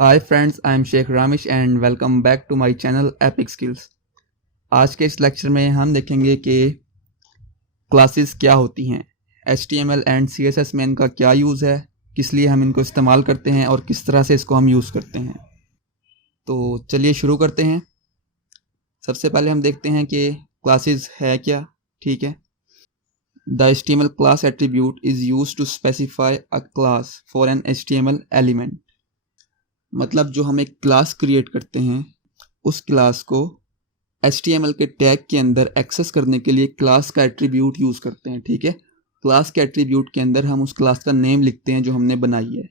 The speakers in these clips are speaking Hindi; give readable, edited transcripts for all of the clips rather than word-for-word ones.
Hi friends, I am Shaikh Ramish and welcome back to my channel Epic Skills. आज के इस लेक्चर में हम देखेंगे कि क्लासेस क्या होती हैं, HTML एंड CSS में इनका क्या यूज़ है, किस लिए हम इनको इस्तेमाल करते हैं और किस तरह से इसको हम यूज़ करते हैं। तो चलिए शुरू करते हैं। सबसे पहले हम देखते हैं कि क्लासेस है क्या। ठीक है, the HTML class attribute is use to specify a class for an HTML element. मतलब जो हम एक क्लास क्रिएट करते हैं उस क्लास को HTML के टैग के अंदर एक्सेस करने के लिए क्लास का एट्रीब्यूट यूज़ करते हैं। ठीक है, क्लास के एट्रीब्यूट के अंदर हम उस क्लास का नेम लिखते हैं जो हमने बनाई है।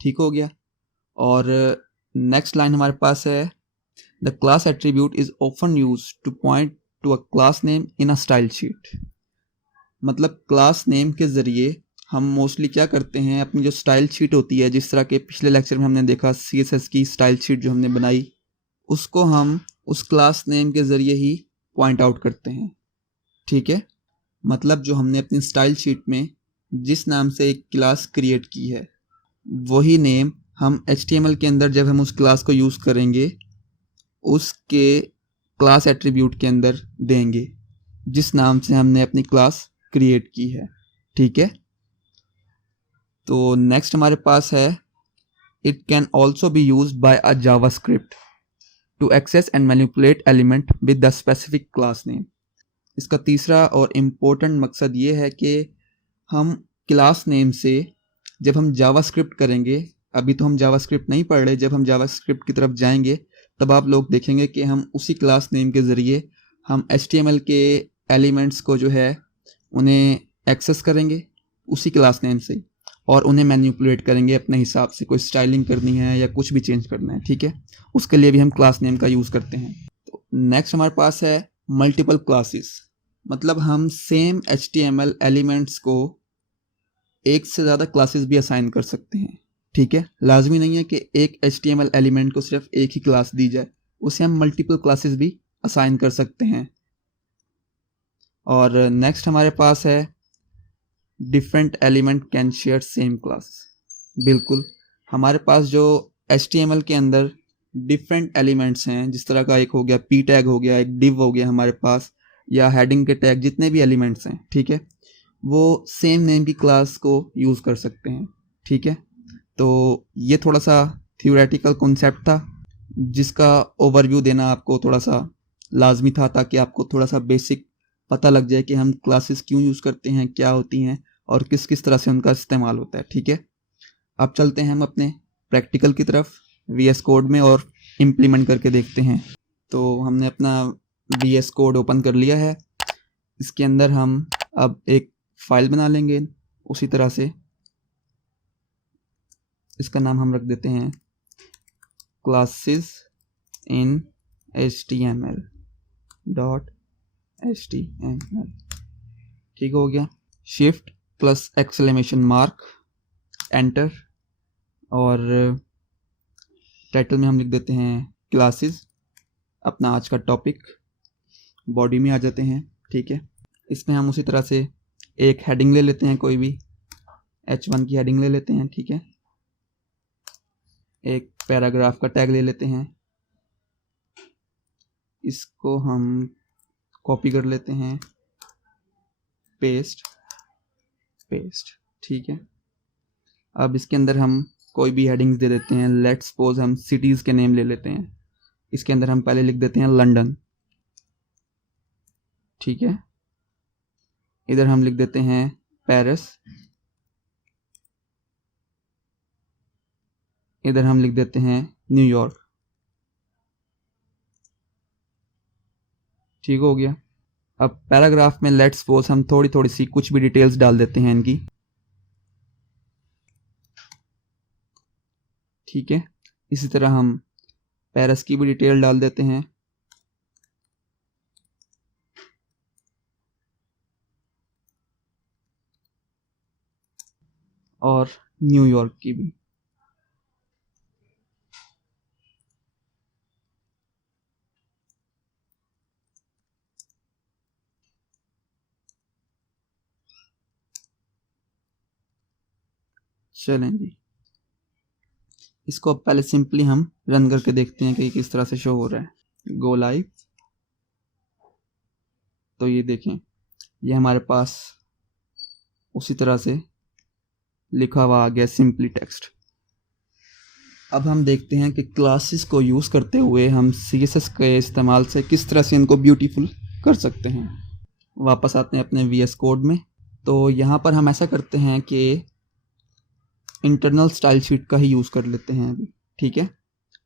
ठीक हो गया। और नेक्स्ट लाइन हमारे पास है, the class attribute is often use to point to a class name in a style sheet. मतलब क्लास नेम के ज़रिए हम मोस्टली क्या करते हैं, अपनी जो स्टाइल शीट होती है, जिस तरह के पिछले लेक्चर में हमने देखा CSS की स्टाइल शीट जो हमने बनाई, उसको हम उस क्लास नेम के ज़रिए ही पॉइंट आउट करते हैं। ठीक है, मतलब जो हमने अपनी स्टाइल शीट में जिस नाम से एक क्लास क्रिएट की है वही नेम हम HTML के अंदर जब हम उस क्लास को यूज़ करेंगे उसके क्लास एट्रीब्यूट के अंदर देंगे जिस नाम से हमने अपनी क्लास क्रिएट की है। ठीक है, तो नेक्स्ट हमारे पास है, it can also be use by a JavaScript to access and manipulate element with the specific class name. इसका तीसरा और इम्पोर्टेंट मकसद ये है कि हम क्लास नेम से जब हम जावास्क्रिप्ट करेंगे, अभी तो हम जावास्क्रिप्ट नहीं पढ़ रहे, जब हम जावास्क्रिप्ट की तरफ जाएंगे तब आप लोग देखेंगे कि हम उसी क्लास नेम के ज़रिए हम HTML के एलिमेंट्स को जो है उन्हें एक्सेस करेंगे उसी क्लास नेम से और उन्हें मैनिपुलेट करेंगे अपने हिसाब से। कोई स्टाइलिंग करनी है या कुछ भी चेंज करना है, ठीक है, उसके लिए भी हम क्लास नेम का यूज़ करते हैं। तो नेक्स्ट हमारे पास है मल्टीपल क्लासेस। मतलब हम सेम HTML एलिमेंट्स को एक से ज़्यादा क्लासेस भी असाइन कर सकते हैं। ठीक है, लाजमी नहीं है कि एक HTML एलिमेंट को सिर्फ एक ही क्लास दी जाए, उसे हम मल्टीपल क्लासेस भी असाइन कर सकते हैं। और नेक्स्ट हमारे पास है, different element can share same class. बिल्कुल, हमारे पास जो HTML के अंदर डिफरेंट एलिमेंट्स हैं, जिस तरह का एक हो गया p टैग हो गया, एक div हो गया हमारे पास, या हेडिंग के टैग, जितने भी एलिमेंट्स हैं, ठीक है, वो सेम नेम की क्लास को यूज़ कर सकते हैं। ठीक है, तो ये थोड़ा सा थियोरेटिकल कॉन्सेप्ट था जिसका ओवरव्यू देना आपको थोड़ा सा लाजमी था, ताकि आपको थोड़ा सा बेसिक पता लग जाए कि हम क्लासेस क्यों यूज़ करते हैं, क्या होती हैं और किस किस तरह से उनका इस्तेमाल होता है। ठीक है, अब चलते हैं हम अपने प्रैक्टिकल की तरफ VS कोड में और इम्प्लीमेंट करके देखते हैं। तो हमने अपना VS कोड ओपन कर लिया है। इसके अंदर हम अब एक फ़ाइल बना लेंगे उसी तरह से। इसका नाम हम रख देते हैं classes in HTML dot HTML। ठीक हो गया। Shift plus exclamation mark, enter, और टाइटल में हम लिख देते हैं क्लासेस, अपना आज का टॉपिक। बॉडी में आ जाते हैं। ठीक है, इसमें हम उसी तरह से एक हेडिंग ले लेते हैं, कोई भी H1 की हेडिंग ले लेते हैं। ठीक है, एक पैराग्राफ का टैग ले लेते हैं, इसको हम कॉपी कर लेते हैं, पेस्ट पेस्ट। ठीक है, अब इसके अंदर हम कोई भी हेडिंग्स दे देते हैं। लेट्स सपोज हम सिटीज़ के नेम ले लेते हैं। इसके अंदर हम पहले लिख देते हैं लंदन। ठीक है, इधर हम लिख देते हैं पेरिस, इधर हम लिख देते हैं न्यूयॉर्क। ठीक हो गया। अब पैराग्राफ में लेट्स सपोज हम थोड़ी थोड़ी सी कुछ भी डिटेल्स डाल देते हैं इनकी। ठीक है, इसी तरह हम पेरिस की भी डिटेल डाल देते हैं। और न्यूयॉर्क की भी। चलें जी, इसको अब पहले सिंपली हम रन करके देखते हैं कि किस तरह से शो हो रहा है। Go live. तो ये देखें, ये हमारे पास उसी तरह से लिखा हुआ आ गया, सिंपली टेक्स्ट। अब हम देखते हैं कि क्लासेस को यूज़ करते हुए हम CSS के इस्तेमाल से किस तरह से इनको ब्यूटीफुल कर सकते हैं। वापस आते हैं अपने VS कोड में। तो यहाँ पर हम ऐसा करते हैं कि इंटरनल स्टाइल शीट का ही यूज़ कर लेते हैं अभी, ठीक है,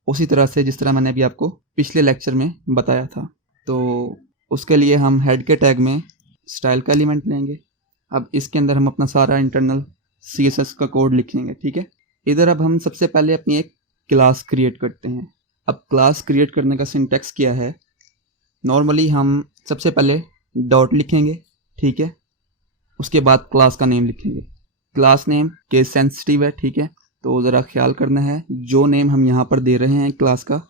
उसी तरह से जिस तरह मैंने अभी आपको पिछले लेक्चर में बताया था। तो उसके लिए हम हेड के टैग में स्टाइल का एलिमेंट लेंगे। अब इसके अंदर हम अपना सारा इंटरनल CSS का कोड लिखेंगे, ठीक है। इधर अब हम सबसे पहले अपनी एक क्लास क्रिएट करते हैं। अब क्लास क्रिएट करने का सिंटैक्स क्या है, नॉर्मली हम सबसे पहले डॉट लिखेंगे, ठीक है, उसके बाद क्लास का नेम लिखेंगे। क्लास नेम केस सेंसिटिव है, ठीक है, तो ज़रा ख्याल करना है, जो नेम हम यहाँ पर दे रहे हैं क्लास का,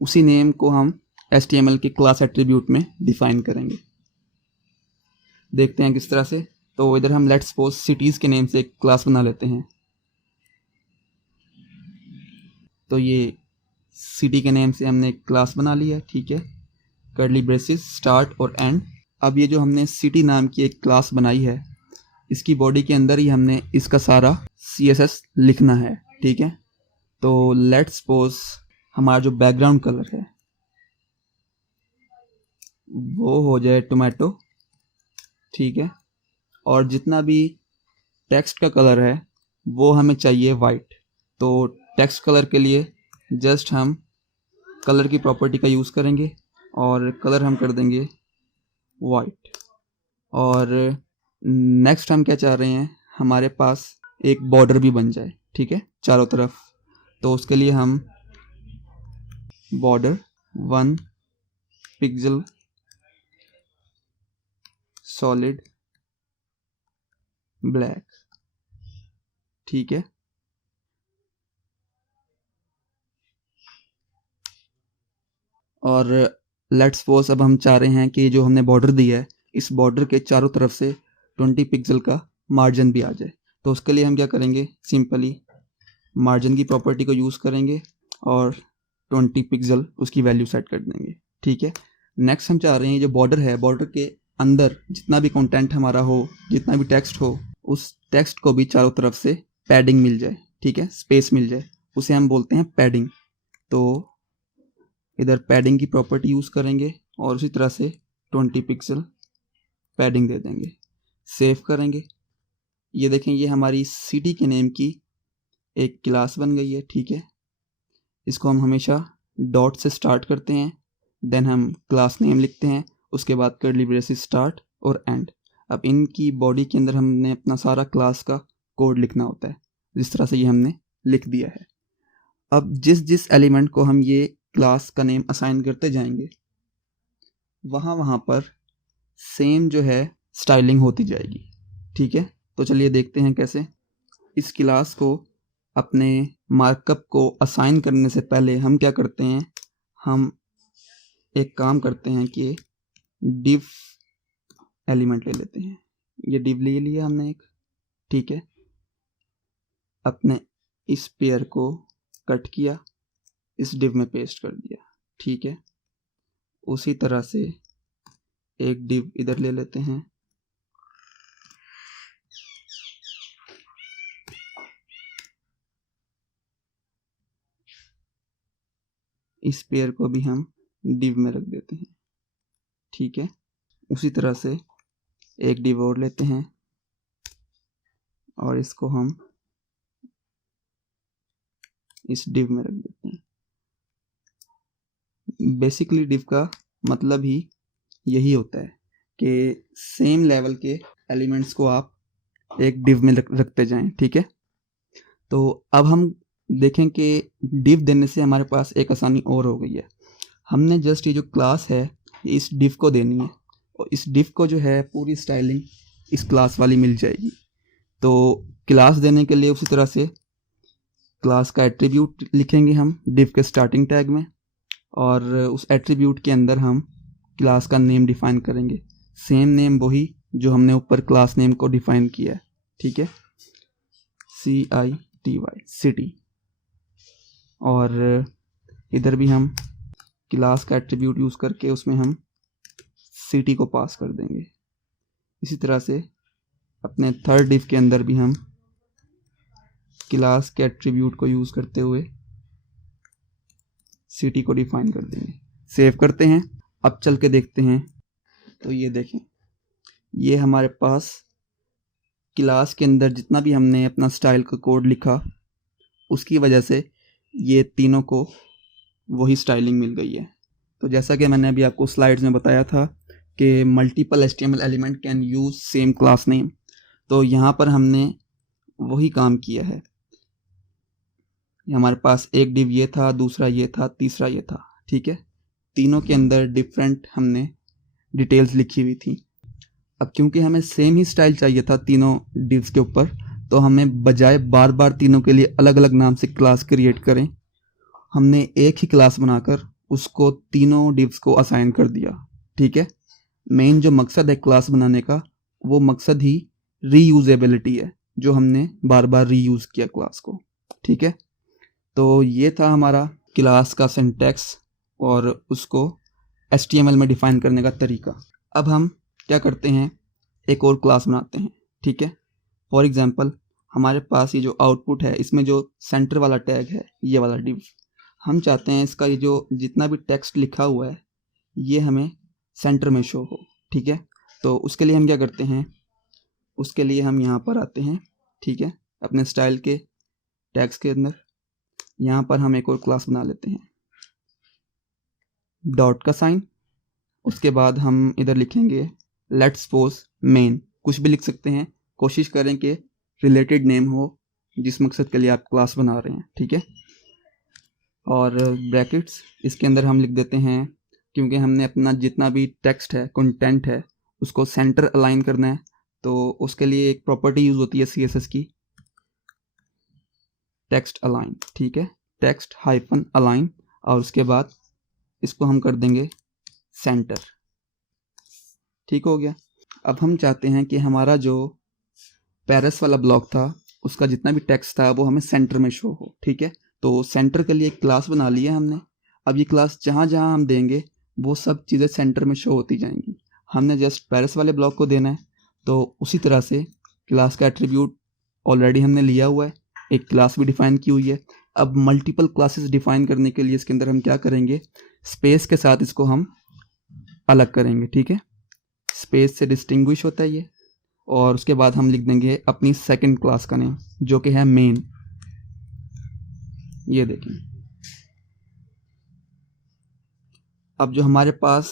उसी नेम को हम HTML के क्लास एट्रीब्यूट में डिफाइन करेंगे। देखते हैं किस तरह से। तो इधर हम लेट्स सपोज सिटीज़ के नेम से एक क्लास बना लेते हैं। तो ये सिटी के नेम से हमने एक क्लास बना लिया है, ठीक है, कर्ली ब्रेसेस स्टार्ट और एंड। अब ये जो हमने सिटी नाम की एक क्लास बनाई है, इसकी बॉडी के अंदर ही हमने इसका सारा CSS लिखना है, ठीक है। तो लेट्स सपोज हमारा जो बैकग्राउंड कलर है वो हो जाए टोमेटो, ठीक है, और जितना भी टेक्स्ट का कलर है वो हमें चाहिए वाइट। तो टेक्स्ट कलर के लिए जस्ट हम कलर की प्रॉपर्टी का यूज़ करेंगे और कलर हम कर देंगे वाइट। और नेक्स्ट हम क्या चाह रहे हैं, हमारे पास एक बॉर्डर भी बन जाए, ठीक है, चारों तरफ। तो उसके लिए हम बॉर्डर 1 पिक्सल सॉलिड ब्लैक, ठीक है। और लेट्स सपोज अब हम चाह रहे हैं कि जो हमने बॉर्डर दी है, इस बॉर्डर के चारों तरफ से 20 पिक्सल का मार्जिन भी आ जाए। तो उसके लिए हम क्या करेंगे, सिंपली मार्जिन की प्रॉपर्टी को यूज़ करेंगे और 20 पिक्सल उसकी वैल्यू सेट कर देंगे, ठीक है। नेक्स्ट हम चाह रहे हैं जो बॉर्डर है, बॉर्डर के अंदर जितना भी कंटेंट हमारा हो, जितना भी टेक्स्ट हो, उस टेक्स्ट को भी चारों तरफ से पैडिंग मिल जाए, ठीक है, स्पेस मिल जाए, उसे हम बोलते हैं पैडिंग। तो इधर पैडिंग की प्रॉपर्टी यूज़ करेंगे और उसी तरह से 20 पिक्सल पैडिंग दे देंगे, सेव करेंगे। ये देखें, ये हमारी सिटी के नेम की एक क्लास बन गई है, ठीक है। इसको हम हमेशा डॉट से स्टार्ट करते हैं, देन हम क्लास नेम लिखते हैं, उसके बाद कर्ली ब्रेसेस स्टार्ट और एंड। अब इनकी बॉडी के अंदर हमने अपना सारा क्लास का कोड लिखना होता है, जिस तरह से ये हमने लिख दिया है। अब जिस जिस एलिमेंट को हम ये क्लास का नेम असाइन करते जाएंगे, वहाँ पर सेम जो है स्टाइलिंग होती जाएगी, ठीक है। तो चलिए देखते हैं कैसे। इस क्लास को अपने मार्कअप को असाइन करने से पहले हम क्या करते हैं, हम एक काम करते हैं कि div एलिमेंट ले लेते हैं। ये div ले लिया हमने एक, ठीक है, अपने इस पेयर को कट किया, इस div में पेस्ट कर दिया, ठीक है। उसी तरह से एक div इधर ले लेते हैं, इस पेयर को भी हम div में रख देते हैं, ठीक है। उसी तरह से एक div और लेते हैं और इसको हम इस div में रख देते हैं। बेसिकली div का मतलब ही यही होता है कि सेम लेवल के एलिमेंट्स को आप एक div में रखते जाएं, ठीक है। तो अब हम देखें कि div देने से हमारे पास एक आसानी और हो गई है। हमने जस्ट ये जो क्लास है इस div को देनी है और इस div को जो है पूरी स्टाइलिंग इस क्लास वाली मिल जाएगी। तो क्लास देने के लिए उसी तरह से क्लास का एट्रीब्यूट लिखेंगे हम div के स्टार्टिंग टैग में, और उस एट्रीब्यूट के अंदर हम क्लास का नेम डिफाइन करेंगे, सेम नेम वही जो हमने ऊपर क्लास नेम को डिफाइन किया है, ठीक है, CITY सिटी। और इधर भी हम क्लास का एट्रीब्यूट यूज़ करके उसमें हम सिटी को पास कर देंगे। इसी तरह से अपने थर्ड डिव के अंदर भी हम क्लास के एट्रीब्यूट को यूज़ करते हुए सिटी को डिफाइन कर देंगे। सेव करते हैं। अब चल के देखते हैं। तो ये देखें, ये हमारे पास क्लास के अंदर जितना भी हमने अपना स्टाइल का कोड लिखा उसकी वजह से ये तीनों को वही स्टाइलिंग मिल गई है। तो जैसा कि मैंने अभी आपको स्लाइड्स में बताया था कि multiple HTML element can use same class name, तो यहाँ पर हमने वही काम किया है। हमारे पास एक डिव ये था, दूसरा ये था, तीसरा ये था, ठीक है। तीनों के अंदर डिफरेंट हमने डिटेल्स लिखी हुई थी। अब क्योंकि हमें सेम ही स्टाइल चाहिए था तीनों डिव्स के ऊपर, तो हमें बजाय बार बार तीनों के लिए अलग अलग नाम से क्लास क्रिएट करें, हमने एक ही क्लास बनाकर उसको तीनों डिव्स को असाइन कर दिया, ठीक है। मेन जो मकसद है क्लास बनाने का, वो मकसद ही रीयूजेबिलिटी है, जो हमने बार बार रीयूज़ किया क्लास को, ठीक है। तो ये था हमारा क्लास का सिंटैक्स और उसको HTML में डिफ़ाइन करने का तरीका। अब हम क्या करते हैं, एक और क्लास बनाते हैं, ठीक है। फॉर एग्जांपल हमारे पास ये जो आउटपुट है, इसमें जो सेंटर वाला टैग है, ये वाला डिव, हम चाहते हैं इसका ये जो जितना भी टेक्स्ट लिखा हुआ है ये हमें सेंटर में शो हो, ठीक है। तो उसके लिए हम क्या करते हैं, उसके लिए हम यहाँ पर आते हैं, ठीक है, अपने स्टाइल के टैग्स के अंदर। यहाँ पर हम एक और क्लास बना लेते हैं, डॉट का साइन। उसके बाद हम इधर लिखेंगे लेट्स सपोज मेन, कुछ भी लिख सकते हैं, कोशिश करें कि रिलेटेड नेम हो जिस मकसद के लिए आप क्लास बना रहे हैं, ठीक है। और ब्रैकेट्स, इसके अंदर हम लिख देते हैं, क्योंकि हमने अपना जितना भी टेक्स्ट है, कंटेंट है, उसको सेंटर अलाइन करना है, तो उसके लिए एक प्रॉपर्टी यूज़ होती है CSS की, टेक्स्ट अलाइन, ठीक है, टेक्स्ट हाइफन अलाइन, और उसके बाद इसको हम कर देंगे सेंटर, ठीक हो गया। अब हम चाहते हैं कि हमारा जो पैरेस वाला ब्लॉक था उसका जितना भी टेक्स्ट था वो हमें सेंटर में शो हो, ठीक है। तो सेंटर के लिए एक क्लास बना लिया हमने। अब ये क्लास जहाँ जहाँ हम देंगे वो सब चीज़ें सेंटर में शो होती जाएंगी। हमने जस्ट पैरेस वाले ब्लॉक को देना है, तो उसी तरह से क्लास का एट्रीब्यूट ऑलरेडी हमने लिया हुआ है, एक क्लास भी डिफाइन की हुई है। अब मल्टीपल क्लासेस डिफाइन करने के लिए इसके अंदर हम क्या करेंगे, स्पेस के साथ इसको हम अलग करेंगे, ठीक है। स्पेस से डिस्टिंग्विश होता है ये। और उसके बाद हम लिख देंगे अपनी सेकंड क्लास का नेम, जो कि है मेन। ये देखें, अब जो हमारे पास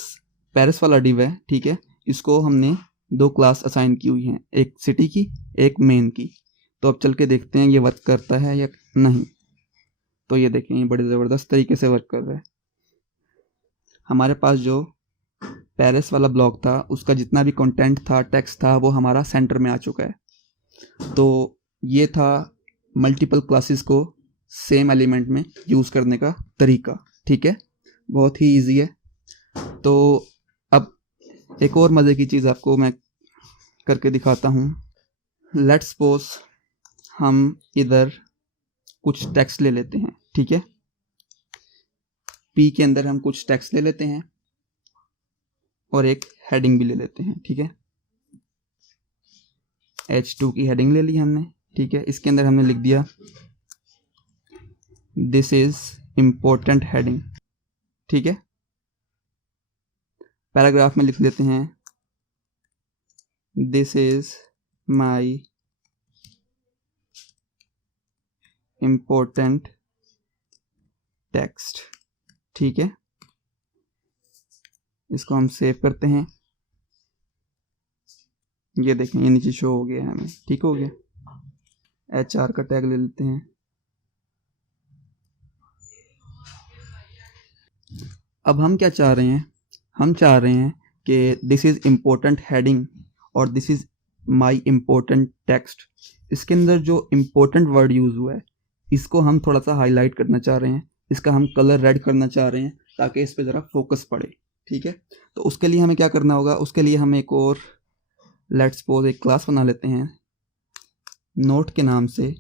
पैरिस वाला डिव है, ठीक है, इसको हमने दो क्लास असाइन की हुई हैं, एक सिटी की, एक मेन की। तो अब चल के देखते हैं ये वर्क करता है या नहीं। तो ये देखें, ये बड़े ज़बरदस्त तरीके से वर्क कर रहा है। हमारे पास जो पैरिस वाला ब्लॉक था उसका जितना भी कंटेंट था, टेक्स्ट था, वो हमारा सेंटर में आ चुका है। तो ये था मल्टीपल क्लासेस को सेम एलिमेंट में यूज़ करने का तरीका, ठीक है, बहुत ही इजी है। तो अब एक और मज़े की चीज़ आपको मैं करके दिखाता हूँ। लेट्स सपोज हम इधर कुछ टेक्स्ट ले लेते हैं, ठीक है, P के अंदर हम कुछ टेक्स्ट ले लेते हैं और एक हेडिंग भी ले लेते हैं, ठीक है। H2 की हेडिंग ले ली हमने, ठीक है। इसके अंदर हमने लिख दिया दिस इज इम्पोर्टेंट हेडिंग, ठीक है। पैराग्राफ में लिख लेते हैं this is my important text, ठीक है। इसको हम सेव करते हैं। ये देखें, ये नीचे शो हो गया है हमें, ठीक हो गया। HR का टैग ले लेते हैं। अब हम क्या चाह रहे हैं, हम चाह रहे हैं कि दिस इज़ इम्पोर्टेंट हेडिंग और this is my important text, इसके अंदर जो इम्पोर्टेंट वर्ड यूज़ हुआ है इसको हम थोड़ा सा हाईलाइट करना चाह रहे हैं, इसका हम कलर रेड करना चाह रहे हैं ताकि इस पर ज़रा फोकस पड़े, ठीक है। तो उसके लिए हमें क्या करना होगा, उसके लिए हम एक और लेट्स सपोज एक क्लास बना लेते हैं नोट के नाम से,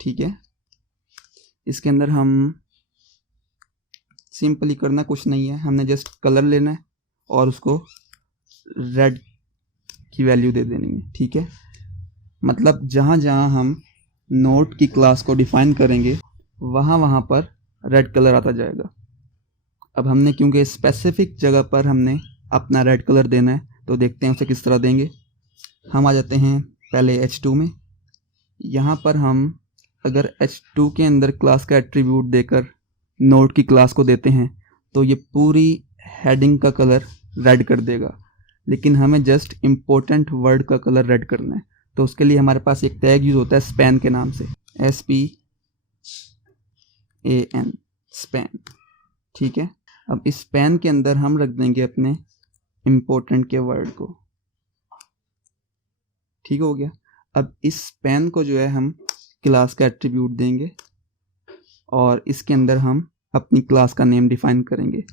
ठीक है। इसके अंदर हम सिंपली करना कुछ नहीं है, हमने जस्ट कलर लेना है और उसको रेड की वैल्यू दे देनी है। ठीक है, मतलब जहाँ जहाँ हम नोट की क्लास को डिफाइन करेंगे वहाँ पर रेड कलर आता जाएगा। अब हमने क्योंकि स्पेसिफिक जगह पर हमने अपना रेड कलर देना है, तो देखते हैं उसे किस तरह देंगे। हम आ जाते हैं पहले H2 में। यहाँ पर हम अगर H2 के अंदर क्लास का एट्रीब्यूट देकर नोट की क्लास को देते हैं तो ये पूरी हेडिंग का कलर रेड कर देगा, लेकिन हमें जस्ट इम्पोर्टेंट वर्ड का कलर रेड करना है। तो उसके लिए हमारे पास एक टैग यूज़ होता है स्पैन के नाम से, SPAN, स्पैन। ठीक है, अब इस स्पैन के अंदर हम रख देंगे अपने इम्पोर्टेंट के वर्ड को। ठीक हो गया। अब इस स्पैन को जो है हम क्लास का एट्रीब्यूट देंगे और इसके अंदर हम अपनी क्लास का नेम डिफाइन करेंगे,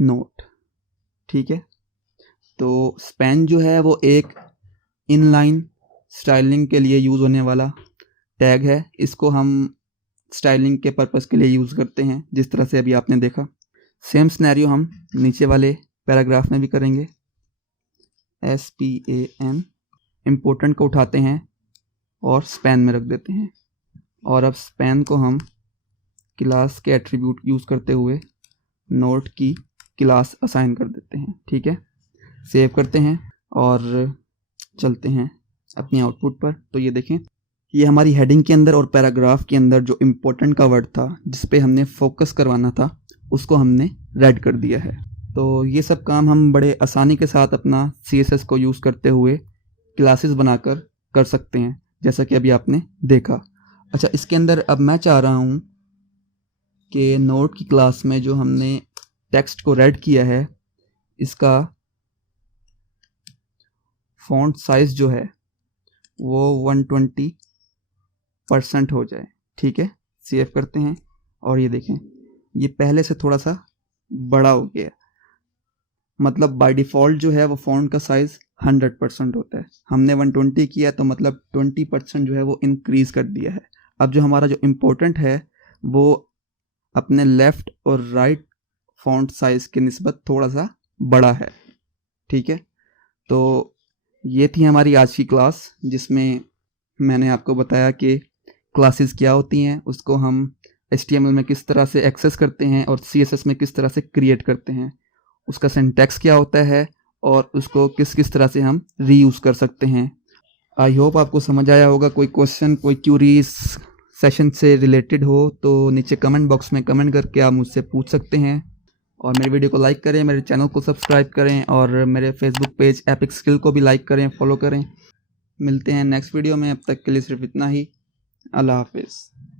नोट। ठीक है, तो स्पैन जो है वो एक इनलाइन स्टाइलिंग के लिए यूज़ होने वाला टैग है। इसको हम स्टाइलिंग के पर्पस के लिए यूज़ करते हैं, जिस तरह से अभी आपने देखा। सेम सिनेरियो हम नीचे वाले पैराग्राफ में भी करेंगे। SPAN, इम्पोर्टेंट को उठाते हैं और स्पैन में रख देते हैं, और अब स्पैन को हम क्लास के एट्रीब्यूट यूज़ करते हुए नोट की क्लास असाइन कर देते हैं। ठीक है, सेव करते हैं और चलते हैं अपनी आउटपुट पर। तो ये देखें, ये हमारी हेडिंग के अंदर और पैराग्राफ के अंदर जो इम्पोर्टेंट का वर्ड था जिस पे हमने फोकस करवाना था उसको हमने रेड कर दिया है। तो ये सब काम हम बड़े आसानी के साथ अपना CSS को यूज़ करते हुए क्लासेस बनाकर कर सकते हैं, जैसा कि अभी आपने देखा। अच्छा, इसके अंदर अब मैं चाह रहा हूँ कि नोट की क्लास में जो हमने टेक्स्ट को रेड किया है इसका फ़ॉन्ट साइज़ जो है वो 120% हो जाए। ठीक है, सेव करते हैं और ये देखें, ये पहले से थोड़ा सा बड़ा हो गया। मतलब बाय डिफ़ॉल्ट जो है वो फ़ॉन्ट का साइज़ 100% होता है, हमने 120 किया तो मतलब 20% जो है वो इंक्रीज़ कर दिया है। अब जो हमारा जो इम्पोर्टेंट है वो अपने लेफ़्ट और राइट फ़ॉन्ट साइज़ के निस्बत थोड़ा सा बड़ा है। ठीक है, तो ये थी हमारी आज की क्लास, जिसमें मैंने आपको बताया कि क्लासेस क्या होती हैं, उसको हम HTML में किस तरह से एक्सेस करते हैं और CSS में किस तरह से क्रिएट करते हैं, उसका सिंटैक्स क्या होता है और उसको किस किस तरह से हम रीयूज़ कर सकते हैं। आई होप आपको समझ आया होगा। कोई क्वेश्चन, कोई क्यूरीज सेशन से रिलेटेड हो तो नीचे कमेंट बॉक्स में कमेंट करके आप मुझसे पूछ सकते हैं। और मेरे वीडियो को लाइक करें, मेरे चैनल को सब्सक्राइब करें और मेरे फेसबुक पेज एपिक स्किल को भी लाइक करें, फॉलो करें। मिलते हैं नेक्स्ट वीडियो में, अब तक के लिए सिर्फ इतना ही। अल्लाह हाफिज़।